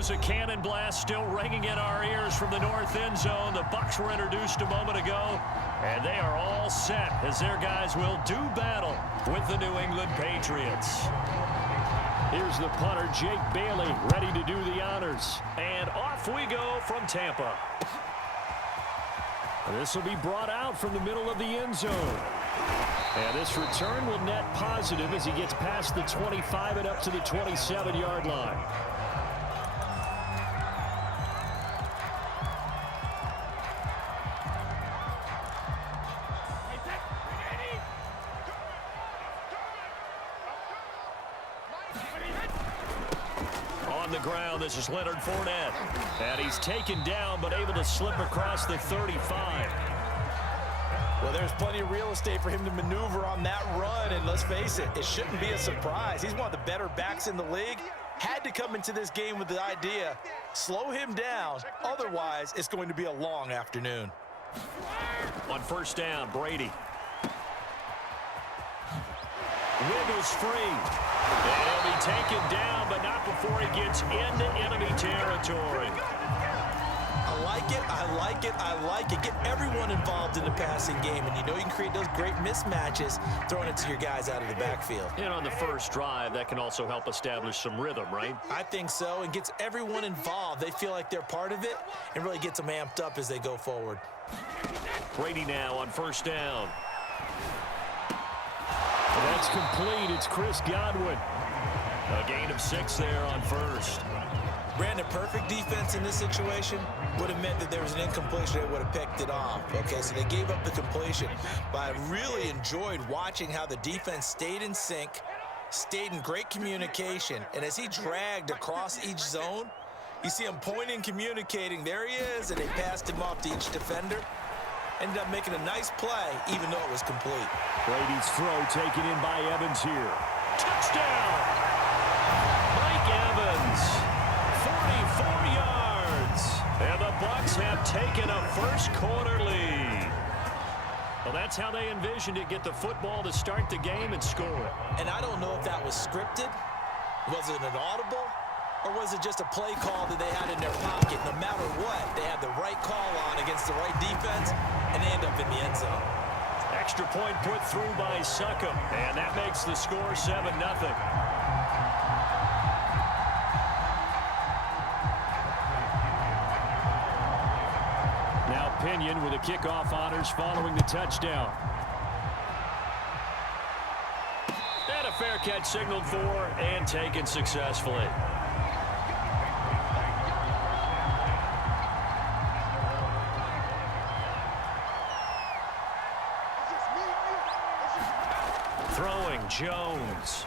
goes a cannon blast, still ringing in our ears from the north end zone. The Bucs were introduced a moment ago, and they are all set as their guys will do battle with the New England Patriots. Here's the punter, Jake Bailey, ready to do the honors. And off we go from Tampa. This will be brought out from the middle of the end zone. And this return will net positive as he gets past the 25 and up to the 27-yard line. On the ground, this is Leonard Fournette. And he's taken down but able to slip across the 35. Well, there's plenty of real estate for him to maneuver on that run, and let's face it, it shouldn't be a surprise. He's one of the better backs in the league. Had to come into this game with the idea, slow him down, otherwise it's going to be a long afternoon. On first down, Brady. Wiggles free. And he'll be taken down, but not before he gets into enemy territory. I like it, I like it, I like it. Get everyone involved in the passing game, and you know you can create those great mismatches throwing it to your guys out of the backfield. And on the first drive, that can also help establish some rhythm, right? I think so, and gets everyone involved. They feel like they're part of it and really gets them amped up as they go forward. Brady now on first down. And that's complete. It's Chris Godwin. A gain of 6 there on first. Brandon, perfect defense in this situation would have meant that there was an incompletion. They would have picked it off. Okay, so they gave up the completion. But I really enjoyed watching how the defense stayed in sync, stayed in great communication. And as he dragged across each zone, you see him pointing, communicating. There he is, and they passed him off to each defender. Ended up making a nice play, even though it was complete. Brady's throw taken in by Evans here. Touchdown! Mike Evans. 44 yards. And the Bucs have taken a first quarter lead. Well, that's how they envisioned it. Get the football to start the game and score it. And I don't know if that was scripted. Was it an audible? Or was it just a play call that they had in their pocket? No matter what, they had the right call on against the right defense, and they end up in the end zone. Extra point put through by Succop. And that makes the score 7-0. Now Pinion with the kickoff honors following the touchdown. And a fair catch signaled for and taken successfully. Throwing Jones.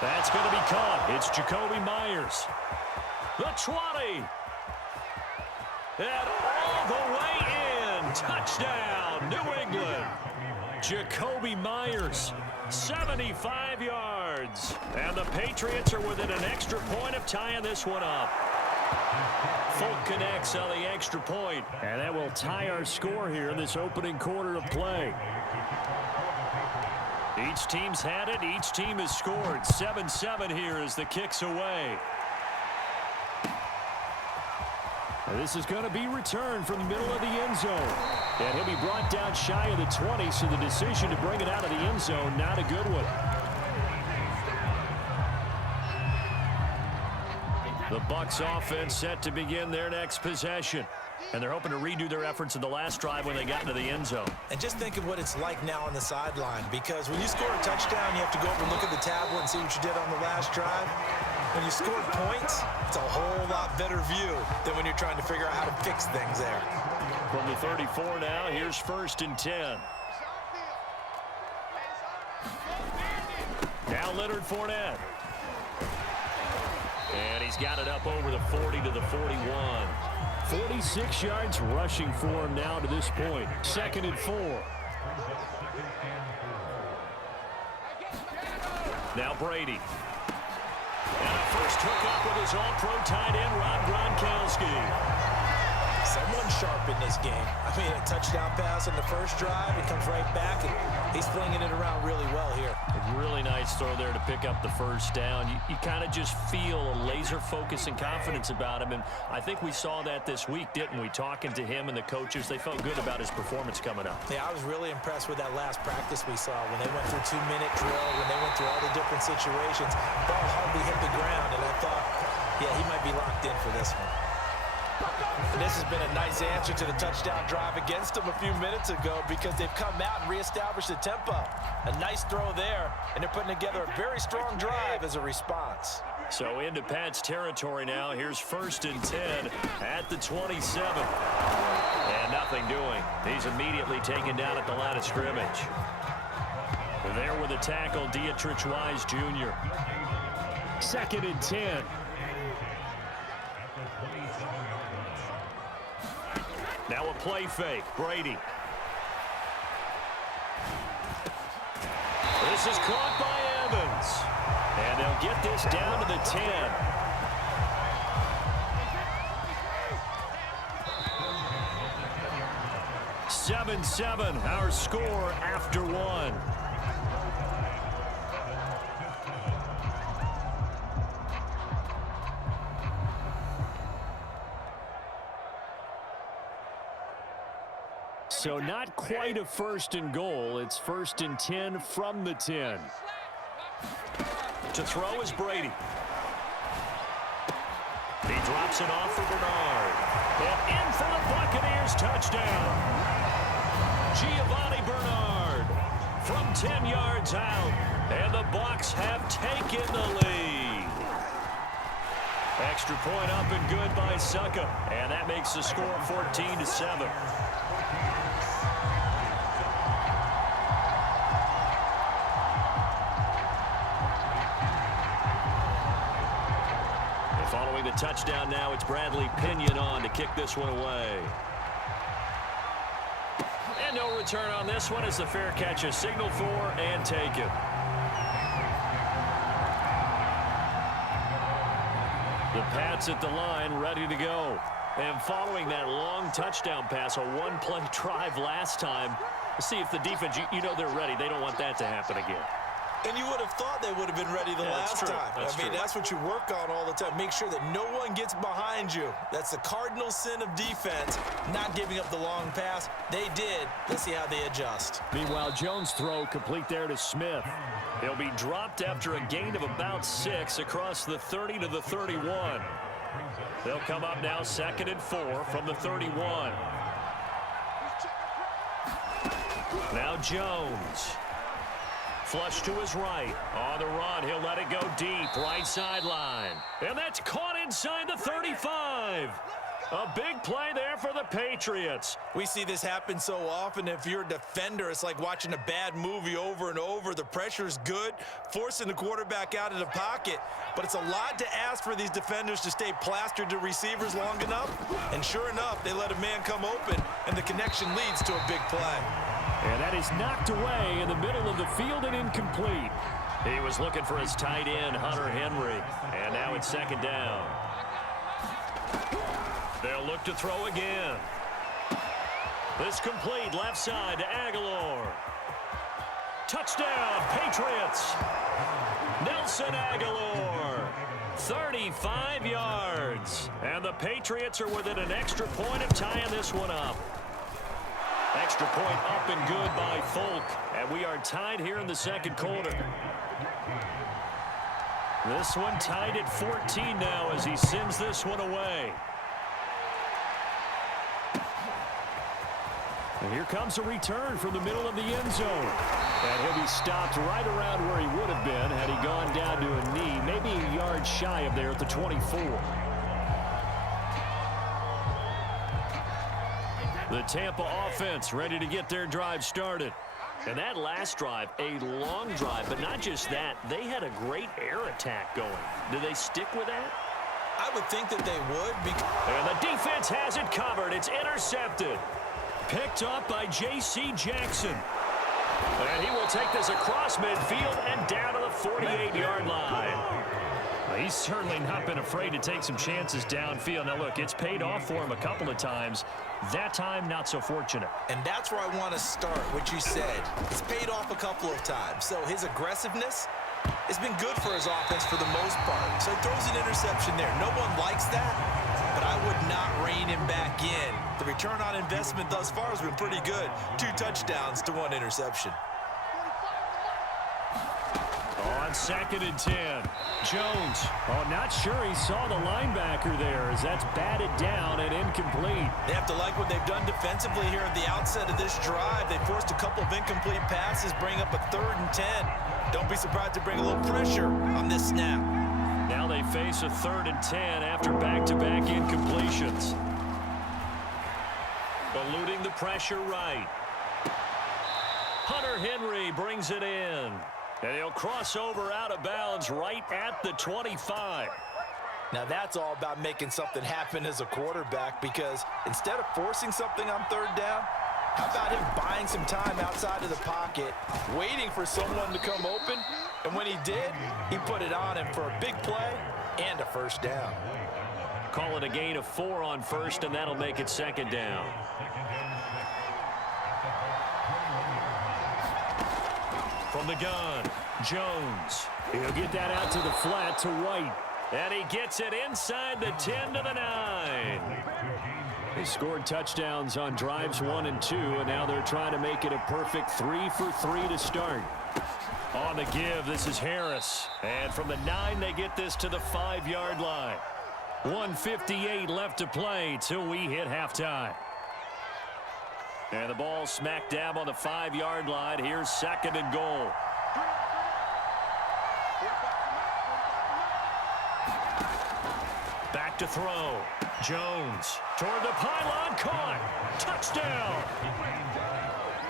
That's going to be caught. It's Jacoby Myers. The 20. And all the way in. Touchdown, New England. Jacoby Myers, 75 yards. And the Patriots are within an extra point of tying this one up. Folk connects on the extra point. And that will tie our score here in this opening quarter of play. Each team's had it. Each team has scored. 7-7 here as the kick's away. This is going to be returned from the middle of the end zone. And he'll be brought down shy of the 20, so the decision to bring it out of the end zone, not a good one. The Bucs offense set to begin their next possession. And they're hoping to redo their efforts in the last drive when they got into the end zone. And just think of what it's like now on the sideline, because when you score a touchdown, you have to go over and look at the tablet and see what you did on the last drive. When you score points, it's a whole lot better view than when you're trying to figure out how to fix things there. From the 34 now, here's 1st and 10. Now Leonard Fournette. And he's got it up over the 40 to the 41. 46 yards rushing for him now to this point. 2nd and 4. Now Brady. And a first hookup with his all-pro tight end, Rob Gronkowski. someone sharp in this game. I mean, a touchdown pass on the first drive, it comes right back, and he's flinging it around really well here. A really nice throw there to pick up the first down. You kind of just feel a laser focus and confidence about him, and I think we saw that this week, didn't we? Talking to him and the coaches, they felt good about his performance coming up. Yeah, I was really impressed with that last practice we saw when they went through 2-minute drill, when they went through all the different situations. Ball hardly hit the ground, and I thought, yeah, he might be locked in for this one. This has been a nice answer to the touchdown drive against them a few minutes ago because they've come out and reestablished the tempo. A nice throw there, and they're putting together a very strong drive as a response. So into Pat's territory now. Here's 1st and 10 at the 27. And nothing doing. He's immediately taken down at the line of scrimmage. There with a tackle, Dietrich Wise Jr. 2nd and 10. Now a play fake. Brady. This is caught by Evans. And they'll get this down to the 10. Seven, our score after one. So not quite a 1st and goal. It's 1st and 10 from the 10. To throw is Brady. He drops it off for Bernard. And in for the Buccaneers touchdown. Giovanni Bernard from 10 yards out. And the Bucs have taken the lead. Extra point up and good by Succa. And that makes the score 14-7. Following the touchdown now, it's Bradley Pinion on to kick this one away. And no return on this one as the fair catch is signaled for and taken. The Pats at the line ready to go. And following that long touchdown pass, a one-play drive last time, let's see if the defense, you know they're ready. They don't want that to happen again. And you would have thought they would have been ready the last time. That's what you work on all the time. Make sure that no one gets behind you. That's the cardinal sin of defense, not giving up the long pass. They did. Let's see how they adjust. Meanwhile, Jones' throw complete there to Smith. He'll be dropped after a gain of about 6 across the 30 to the 31. They'll come up now 2nd and 4 from the 31. Now Jones. Flush to his right. On the run, he'll let it go deep. Right sideline. And that's caught inside the 35. A big play there for the Patriots. We see this happen so often. If you're a defender, it's like watching a bad movie over and over. The pressure is good, forcing the quarterback out of the pocket. But it's a lot to ask for these defenders to stay plastered to receivers long enough. And sure enough, they let a man come open, and the connection leads to a big play. And that is knocked away in the middle of the field and incomplete. He was looking for his tight end, Hunter Henry. And now it's 2nd down. They'll look to throw again. This complete left side to Aguilar. Touchdown, Patriots. Nelson Aguilar. 35 yards. And the Patriots are within an extra point of tying this one up. Extra point up and good by Folk. And we are tied here in the 2nd quarter. This one tied at 14 now as he sends this one away. And here comes a return from the middle of the end zone. And he'll be stopped right around where he would have been had he gone down to a knee, maybe a yard shy of there at the 24. The Tampa offense ready to get their drive started. And that last drive, a long drive, but not just that. They had a great air attack going. Do they stick with that? I would think that they would. And the defense has it covered. It's intercepted. Picked up by J.C. Jackson. And he will take this across midfield and down to the 48-yard line. Well, he's certainly not been afraid to take some chances downfield. Now, look, it's paid off for him a couple of times. That time, not so fortunate. And that's where I want to start, what you said. It's paid off a couple of times. So his aggressiveness has been good for his offense for the most part. So he throws an interception there. No one likes that, but I would not rein him back in. The return on investment thus far has been pretty good. 2 touchdowns to 1 interception. On 2nd and 10, Jones. Oh, not sure he saw the linebacker there as that's batted down and incomplete. They have to like what they've done defensively here at the outset of this drive. They forced a couple of incomplete passes, bring up a 3rd and 10. Don't be surprised to bring a little pressure on this snap. Now they face a 3rd and 10 after back-to-back incompletions. Eluding the pressure right. Hunter Henry brings it in. And he'll cross over out of bounds right at the 25. Now that's all about making something happen as a quarterback, because instead of forcing something on 3rd down, how about him buying some time outside of the pocket, waiting for someone to come open, and when he did, he put it on him for a big play and a 1st down. Call it a gain of 4 on 1st, and that'll make it 2nd down. From the gun, Jones. He'll get that out to the flat to White. And he gets it inside the 10 to the 9. They scored touchdowns on drives 1 and 2, and now they're trying to make it a perfect 3 for 3 to start. On the give, this is Harris. And from the 9, they get this to the 5-yard line. 1:58 left to play till we hit halftime. And the ball smack dab on the 5-yard line. Here's 2nd and goal. Back to throw. Jones toward the pylon, caught. Touchdown.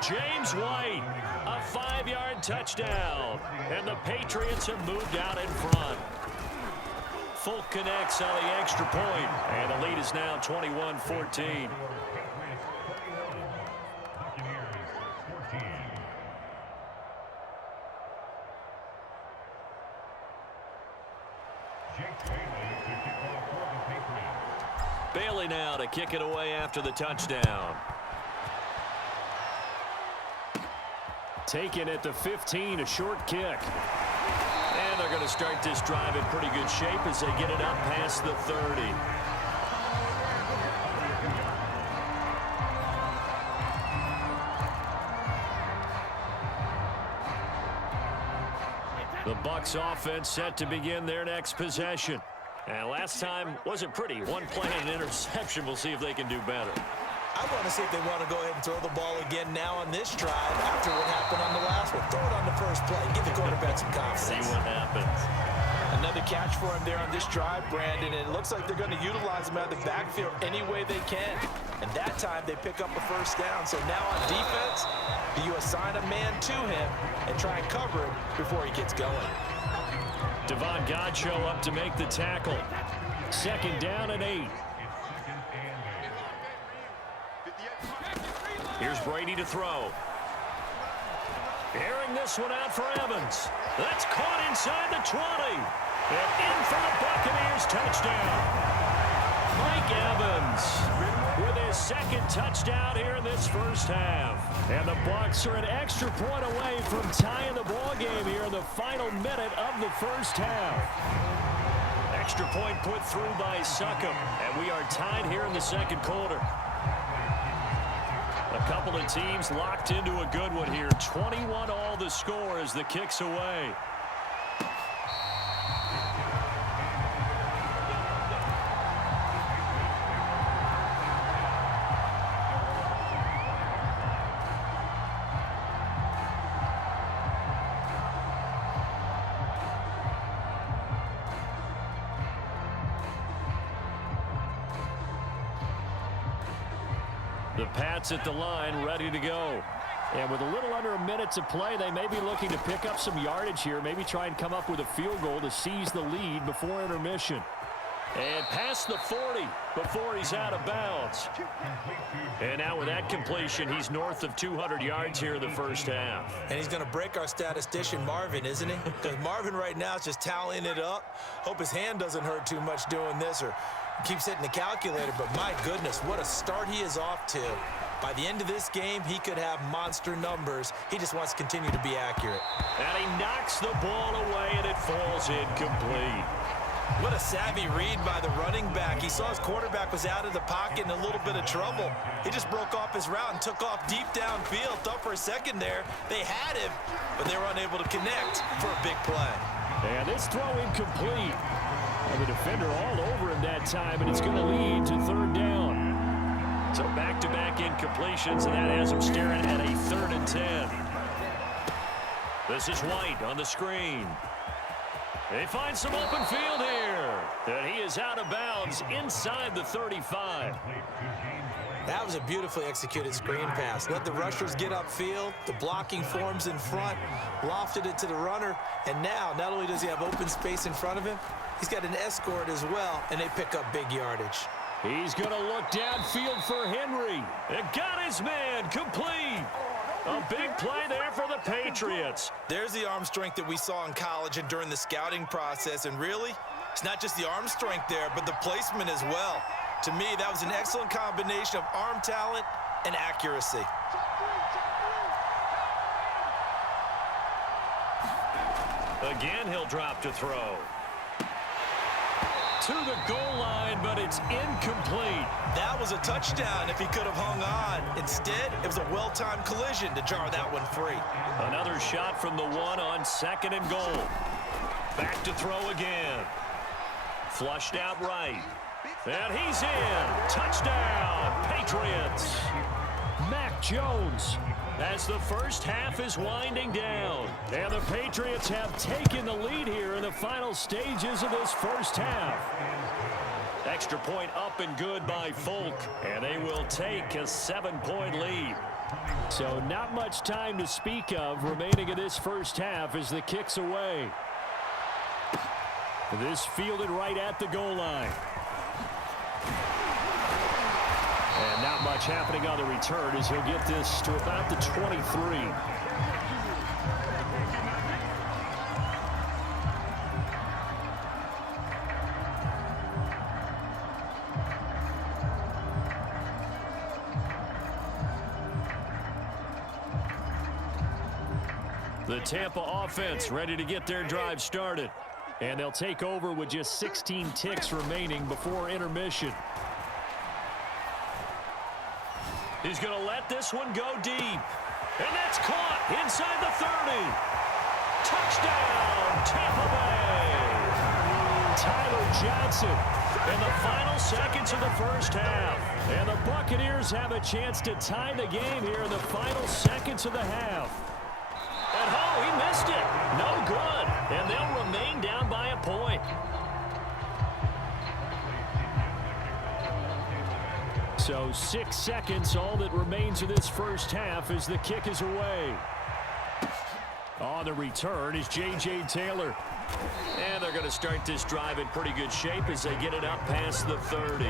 James White, a 5-yard touchdown. And the Patriots have moved out in front. Folk connects on the extra point. And the lead is now 21-14. Bailey now to kick it away after the touchdown. Taken at the 15, a short kick. And they're going to start this drive in pretty good shape as they get it up past the 30. The Bucs offense set to begin their next possession. And last time wasn't pretty. 1 play and an interception. We'll see if they can do better. I want to see if they want to go ahead and throw the ball again now on this drive after what happened on the last one. Throw it on the first play. Give the quarterback some confidence. See what happens. Another catch for him there on this drive, Brandon. And it looks like they're going to utilize him out of the backfield any way they can. And that time they pick up a 1st down. So now on defense, do you assign a man to him and try and cover him before he gets going? Devon Godchaux up to make the tackle. 2nd down and 8. Here's Brady to throw. Airing this one out for Evans. That's caught inside the 20. And in for the Buccaneers touchdown. Mike Evans with his 2nd touchdown here in this first half. And the Bucs are an extra point away from tying the ball game here in the final minute of the first half. Extra point put through by Succop. And we are tied here in the 2nd quarter. A couple of teams locked into a good one here. 21 all the score as the kick's away. The Pats at the line, ready to go. And with a little under a minute to play, they may be looking to pick up some yardage here, maybe try and come up with a field goal to seize the lead before intermission. And past the 40 before he's out of bounds. And now with that completion, he's north of 200 yards here in the first half. And he's going to break our statistician Marvin, isn't he? Because Marvin right now is just tallying it up. Hope his hand doesn't hurt too much doing this or keeps hitting the calculator. But my goodness, what a start he is off to. By the end of this game, he could have monster numbers. He just wants to continue to be accurate. And he knocks the ball away, and it falls incomplete. What a savvy read by the running back. He saw his quarterback was out of the pocket in a little bit of trouble. He just broke off his route and took off deep downfield. Thought for a second there they had him, but they were unable to connect for a big play. And this throw incomplete. And the defender all over him that time, and it's going to lead to third down. So back-to-back incompletions, and that has him staring at a 3rd and 10. This is White on the screen. They find some open field here. And he is out of bounds inside the 35. That was a beautifully executed screen pass. Let the rushers get upfield. The blocking forms in front. Lofted it to the runner. And now, not only does he have open space in front of him, he's got an escort as well, and they pick up big yardage. He's going to look downfield for Henry. And got his man complete. A big play there for the Patriots. There's the arm strength that we saw in college and during the scouting process. And really, it's not just the arm strength there, but the placement as well. To me, that was an excellent combination of arm talent and accuracy. Again, he'll drop to throw. To the goal line, but it's incomplete. That was a touchdown if he could have hung on. Instead, it was a well-timed collision to jar that one free. Another shot from the 1 on 2nd and goal. Back to throw again. Flushed out right. And he's in. Touchdown, Patriots. Mac Jones as the first half is winding down. And the Patriots have taken the lead here in the final stages of this first half. Extra point up and good by Folk. And they will take a 7-point lead. So not much time to speak of remaining in this first half as the kick's away. This fielded right at the goal line. And not much happening on the return as he'll get this to about the 23. The Tampa offense ready to get their drive started. And they'll take over with just 16 ticks remaining before intermission. He's going to let this one go deep. And that's caught inside the 30. Touchdown, Tampa Bay. Tyler Johnson in the final seconds of the first half. And the Buccaneers have a chance to tie the game here in the final seconds of the half. And oh, he missed it. No good. And they'll remain down by a point. So 6 seconds, all that remains of this first half as the kick is away. On the return is J.J. Taylor. And they're going to start this drive in pretty good shape as they get it up past the 30.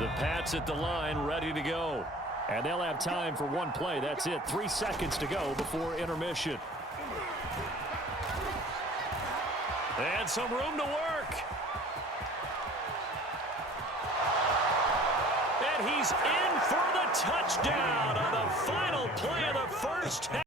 The Pats at the line ready to go. And they'll have time for one play. That's it. 3 seconds to go before intermission. And some room to work. And he's in for the touchdown on the final play of the first half.